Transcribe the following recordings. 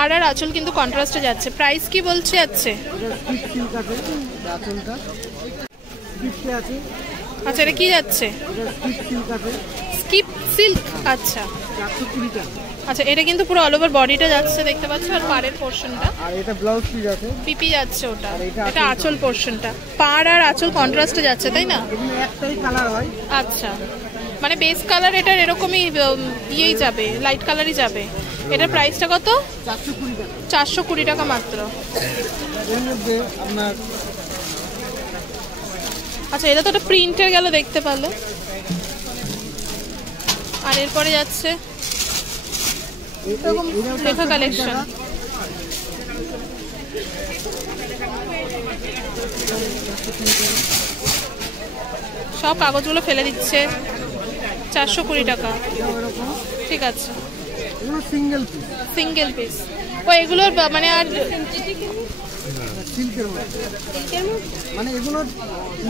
আর আঁচল কিন্তু কন্ট্রাস্টে যাচ্ছে। প্রাইস কি বলছে যাচ্ছে? আচ্ছা, এটা কি যাচ্ছে? Skip silk. আচ্ছা আচ্ছা, এটা কিন্তু পুরো অল ওভার বডিটা যাচ্ছে দেখতে পাচ্ছ, আর পাড়ের পোরশনটা, আর এটা ব্লাউজ পিস আছে, পিপি যাচ্ছে ওটা, এটা আঁচল পোরশনটা। পাড় আর আঁচল কন্ট্রাস্টে যাচ্ছে তাই না? একটাই কালার হয়। আচ্ছা, মানে বেস কালার এটার এরকমই ইয়েই যাবে, লাইট কালারই যাবে। এটার প্রাইসটা কত? 420 টাকা মাত্র। আচ্ছা, এটা তো একটা প্রিন্টের গেল দেখতে পারলে। আর এরপরে যাচ্ছে এরকম লেখা কালেকশন। সব কাগজগুলো ফেলে দিচ্ছে। 420 টাকা। ঠিক আছে, সিঙ্গেল পিস। ও এগুলোর মানে আর সিল্কের মানে এগুলো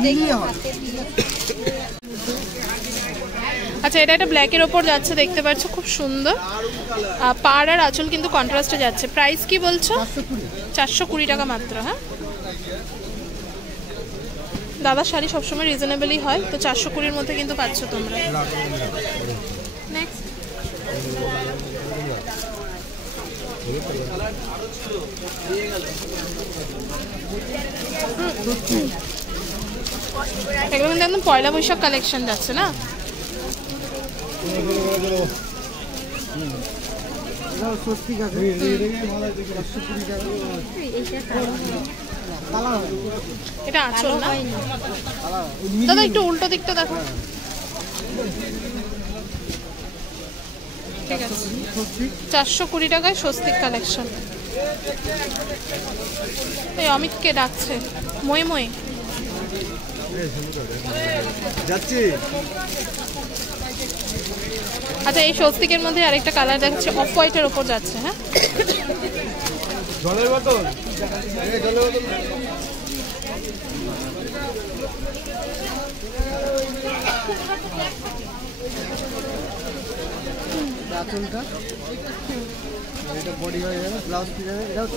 নিয়ে হয়। আচ্ছা, এটা একটা ব্ল্যাকের ওপর যাচ্ছে দেখতে পাচ্ছ, খুব সুন্দর। পাড় আর আঁচল কিন্তু কন্ট্রাস্টে যাচ্ছে। প্রাইস কি বলছো? 420 টাকা মাত্র। হ্যাঁ, দাদার শাড়ি সবসময় রিজনেবলই হয়, তো 420-র মধ্যে কিন্তু পাচ্ছ তোমরা। নেক্সট এগুলো কিন্তু একদম পয়লা বৈশাখ কালেকশন যাচ্ছে না? এটা আঁচল না দাদা? একটু উল্টো দিকটা দেখো। ঠিক আছে, 420 টাকায় স্বস্তিক কালেকশন। এই অমিতকে ডাকছে, মই মই যাচ্ছি। আচ্ছা, এই স্বস্তিকের মধ্যে আরেকটা কালার দেখাচ্ছে, অফ হোয়াইটের ওপর যাচ্ছে। হ্যাঁ, জলের বোতল, আঁচলটা এটা বডি হয়ে যাবে, ব্লাউজ পিস হবে, এটাও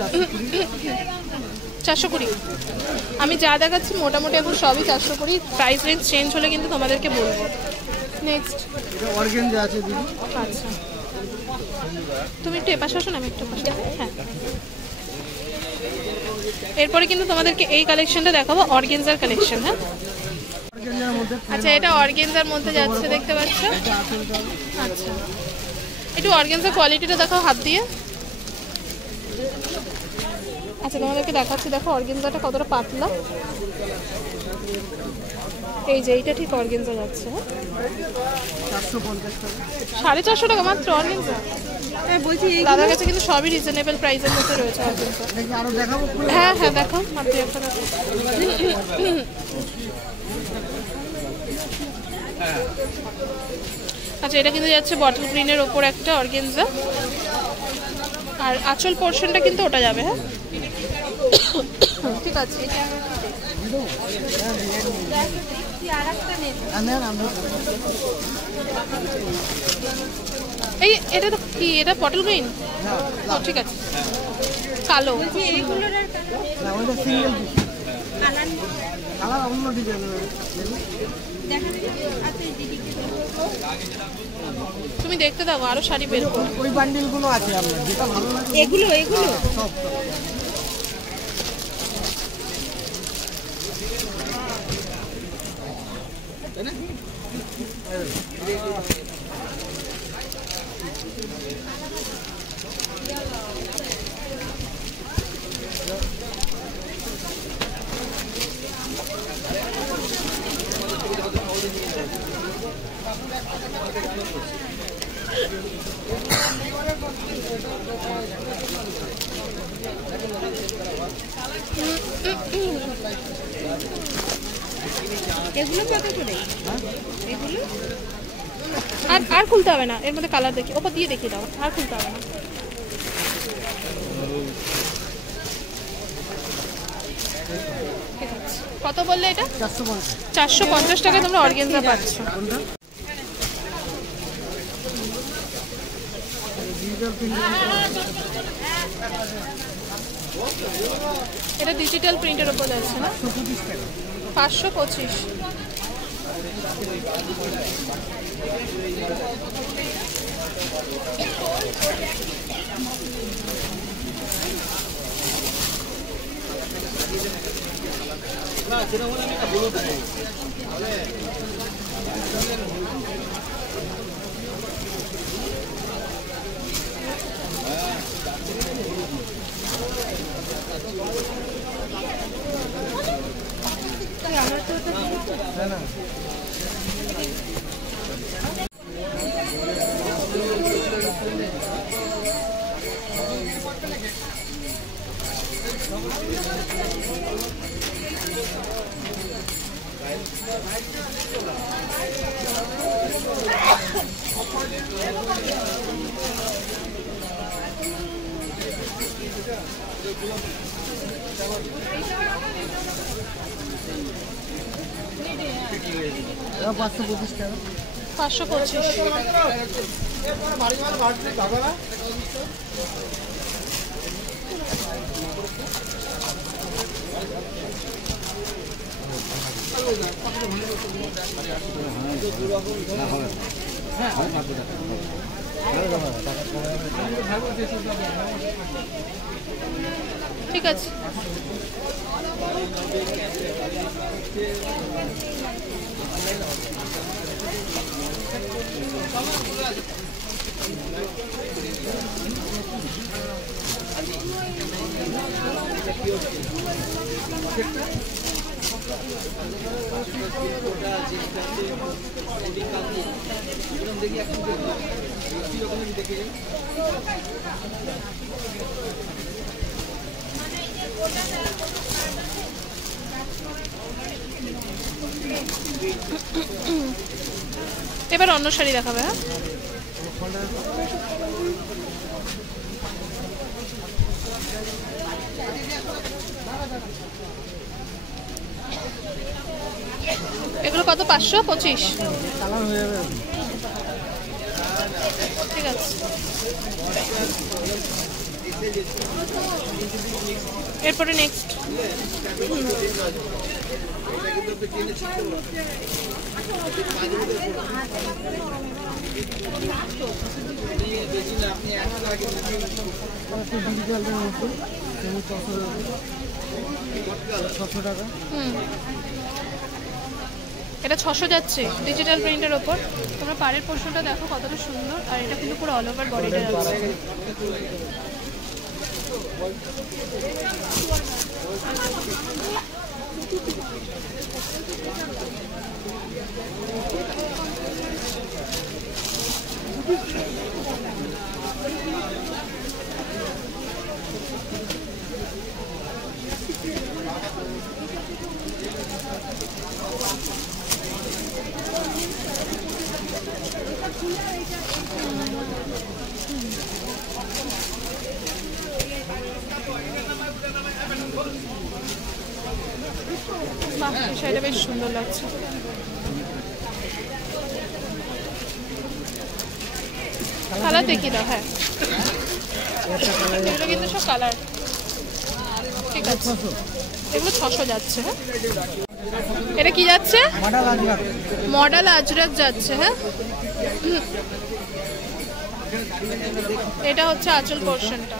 420। আমি যা দেখাচ্ছি মোটামুটি এখন সবই 420। প্রাইস রেঞ্জ চেঞ্জ হলে কিন্তু তোমাদেরকে বলবো। নেক্সট এটা অর্গানজা আছে দিদি। আচ্ছা, তুমি একটু এপাশে আসো না, আমি একটু পাশে। হ্যাঁ, এরপরে কিন্তু তোমাদেরকে এই কালেকশনটা দেখাবো, অর্গানজার কালেকশন। হ্যাঁ, আচ্ছা, এটা অর্গানজার মধ্যে যাচ্ছে দেখতে পাচ্ছ। আচ্ছা, একটু অর্গানজার কোয়ালিটিটা দেখাও হাত দিয়ে। আচ্ছা, তোমাদেরকে দেখাচ্ছি, দেখো অর্গানজাটা কতটা পাতলা। এই যে এইটা ঠিক অর্গানজা যাচ্ছে। 450 টাকা মাত্র অর্গানজা। হ্যাঁ বলছি, দাদার কাছে কিন্তু সবই রিজনেবল প্রাইসের মধ্যে রয়েছে অর্গানজা। হ্যাঁ হ্যাঁ, দেখো আপনি একটা দেখো। আচ্ছা, এটা কিন্তু যাচ্ছে বটল গ্রিনের ওপর একটা অর্গানজা, আর আঁচল পোর্শনটা কিন্তু ওটা যাবে। হ্যাঁ, ঠিক আছে। এই এটা তো কি, এটা বটল গ্রিন? ঠিক আছে, কালো। তুমি দেখতে দাও, আরো শাড়ি বের করো। ওই বান্ডিলগুলো আছে আপনার, যেটা ভালো লাগে এগুলো সব। এগুলো কত করে? এগুলো আর খুলতে হবে না, এর মধ্যে কালার দেখি, ওপর দিয়ে দেখিয়ে দাও, আর খুলতে হবে না। কত বললে এটা? 450 টাকায় তোমরা অর্গানজা পাচ্ছ। Digital print. এটা ডিজিটাল প্রিন্টের উপর যাচ্ছে না? 525। এটা 525 টাকা। 525। ঠিক আছে। এবার অন্য শাড়ি দেখাবে। হ্যাঁ, এগুলো কত? 525। কালার হয়ে যাবে। ঠিক আছে। এরপরে নেক্সট ডিজিটালের মধ্যে 600 টাকা। এটা 600 যাচ্ছে ডিজিটাল প্রিন্টের ওপর। তোমরা পাড়ের পোর্শনটা দেখো কতটা সুন্দর, আর এটা কিন্তু পুরো অল ওভার বডিটা যাচ্ছে। বাহ, শাড়িটা বেশ সুন্দর লাগছে। কালার দেখিয়ে দাও। হ্যাঁ, এগুলো কিন্তু সব কালার। ঠিক আছে, এগুলো 600 যাচ্ছে। হ্যাঁ, এটা কি যাচ্ছে? মডেল আজরাক যাচ্ছে। হ্যাঁ, এটা হচ্ছে আঁচল পোর্শনটা।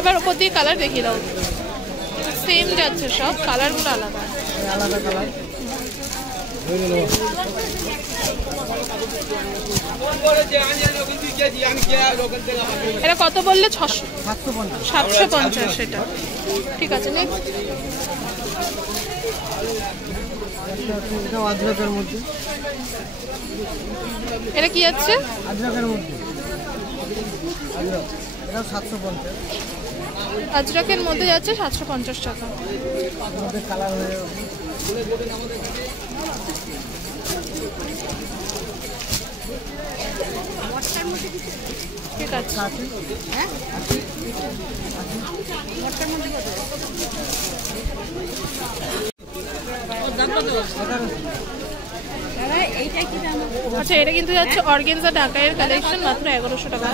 এবার উপর দিয়ে কালার দেখিয়ে দাও। সেম যাচ্ছে, সব কালারগুলো আলাদা আলাদা কালার। এটা কত বললে? 750। এটা ঠিক আছে। নেক্সট এটা আজরাকের মধ্যে। এটা কি যাচ্ছে? আজরাকের মধ্যে। এটা 750। আজরাকের মধ্যে যাচ্ছে 750 টাকা। আমাদের কালার হয়ে ঠিক আছে। হ্যাঁ, আচ্ছা, এটা কিন্তু যাচ্ছে অর্গেনজা ঢাকাইয়ের কালেকশন, মাত্র 1100 টাকা।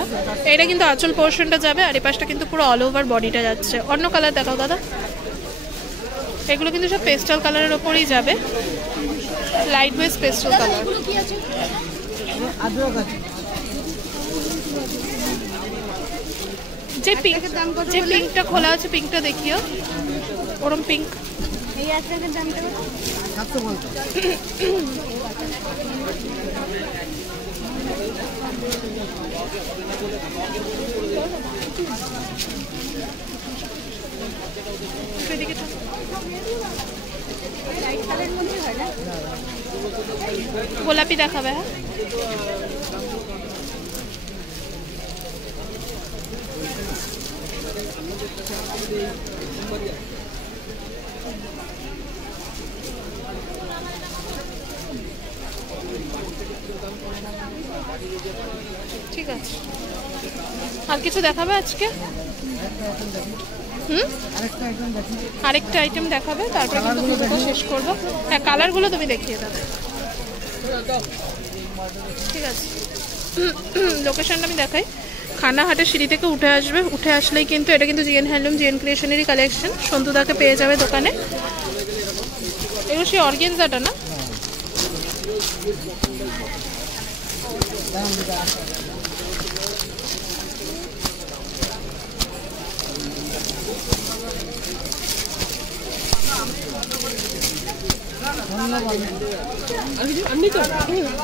এটা কিন্তু আঁচল পোর্শনটা যাবে, আর এই পাশটা কিন্তু পুরো অল ওভার বডিটা যাচ্ছে। অন্য কালার দেখাও দাদা। এগুলো কিন্তু সব পেস্টাল কালারের ওপরই যাবে, লাইট ওয়েট পেস্টাল কালার। যে পিঙ্কটা খোলা আছে, পিঙ্কটা দেখিও, ওরম পিঙ্ক। এই আজকের দামটা 750। গোলাপি দেখাবে। হ্যাঁ, ঠিক আছে। আর কিছু দেখাবে আজকে? আরেকটা আইটেম দেখাবে, তারপরে কিন্তু পুরোটা শেষ করবো। হ্যাঁ, কালারগুলো তুমি দেখিয়ে দেবে। ঠিক আছে, লোকেশনটা আমি দেখাই। খানাহাটের সিঁড়ি থেকে উঠে আসবে, উঠে আসলেই কিন্তু এটা কিন্তু জিএন হ্যান্ডলুম, জিএন ক্রিয়েশনেরই কালেকশন। সন্তুদাকে পেয়ে যাবে দোকানে। এগুলো সেই অর্গেনজাটা না?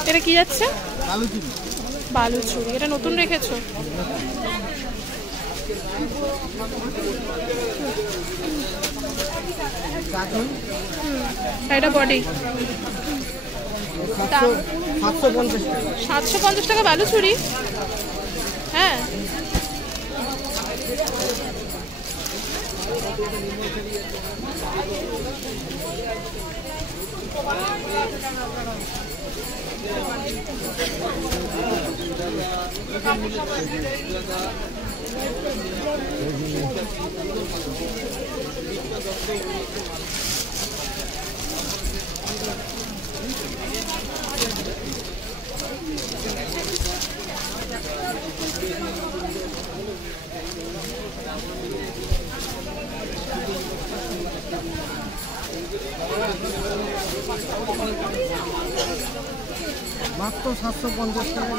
এটা কি যাচ্ছে? বালুচুরি। এটা নতুন রেখেছো? এটা বডি 750 টাকা বালুচুরি। হ্যাঁ, মাত্র 750 টাকা।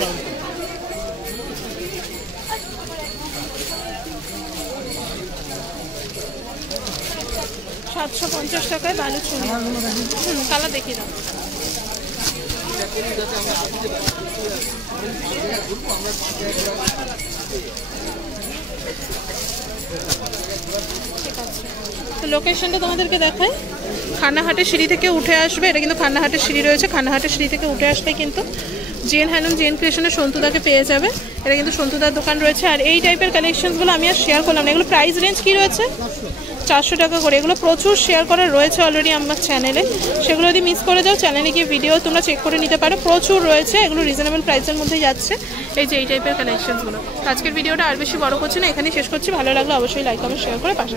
750 টাকায় বালুচুরি। কালার দেখিয়ে দাও। তো লোকেশনটা তোমাদেরকে দেখাই। খানাহাটের সিঁড়ি থেকে উঠে আসবে, এটা কিন্তু খানাহাটের সিঁড়ি রয়েছে। খানাহাটের সিঁড়ি থেকে উঠে আসলে কিন্তু জিএন হ্যান্ডলুম, জিএন ক্রিয়েশনের সন্তুদাকে পেয়ে যাবে। এটা কিন্তু সন্তুদার দোকান রয়েছে। আর এই টাইপের কালেকশনসগুলো আমি আর শেয়ার করলাম না। এগুলো প্রাইস রেঞ্জ কি রয়েছে? 400 টাকা করে। এগুলো প্রচুর শেয়ার করা রয়েছে অলরেডি আমার চ্যানেলে। সেগুলো যদি মিস করে যাও, চ্যানেলে গিয়ে ভিডিও তোমরা চেক করে নিতে পারো। প্রচুর রয়েছে, এগুলো রিজনেবল প্রাইসের মধ্যেই যাচ্ছে। এই যে এই টাইপের কালেকশনসগুলো। আজকের ভিডিওটা আর বেশি বড় করছে না, এখানেই শেষ করছি। ভালো লাগলো অবশ্যই লাইক কমেন্ট শেয়ার করে পাশে